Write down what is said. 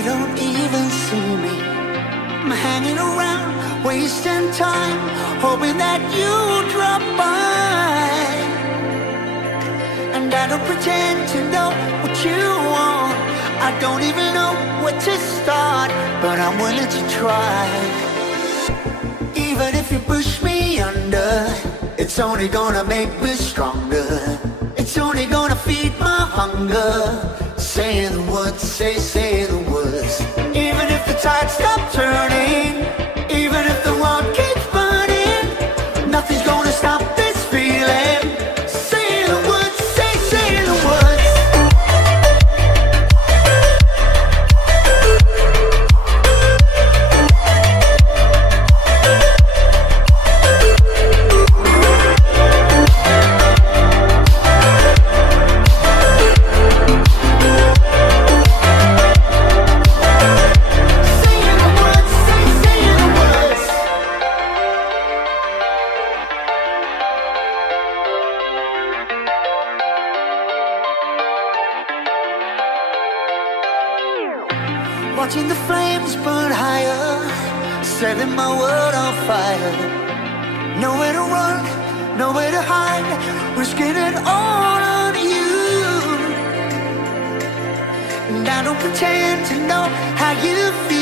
you don't even see me. I'm hanging around, wasting time, hoping that you drop by. And I don't pretend to know what you want. I don't even know where to start, but I'm willing to try. Even if you push me under, it's only gonna make me stronger. It's only gonna feed my hunger. Say the words, say the words. Even if the tide stops turning, even if the world keeps burning, nothing's gonna stop this feeling. Say the words, say the words. Watching the flames burn higher, setting my world on fire. Nowhere to run, nowhere to hide, risking it all on you. And I don't pretend to know how you feel.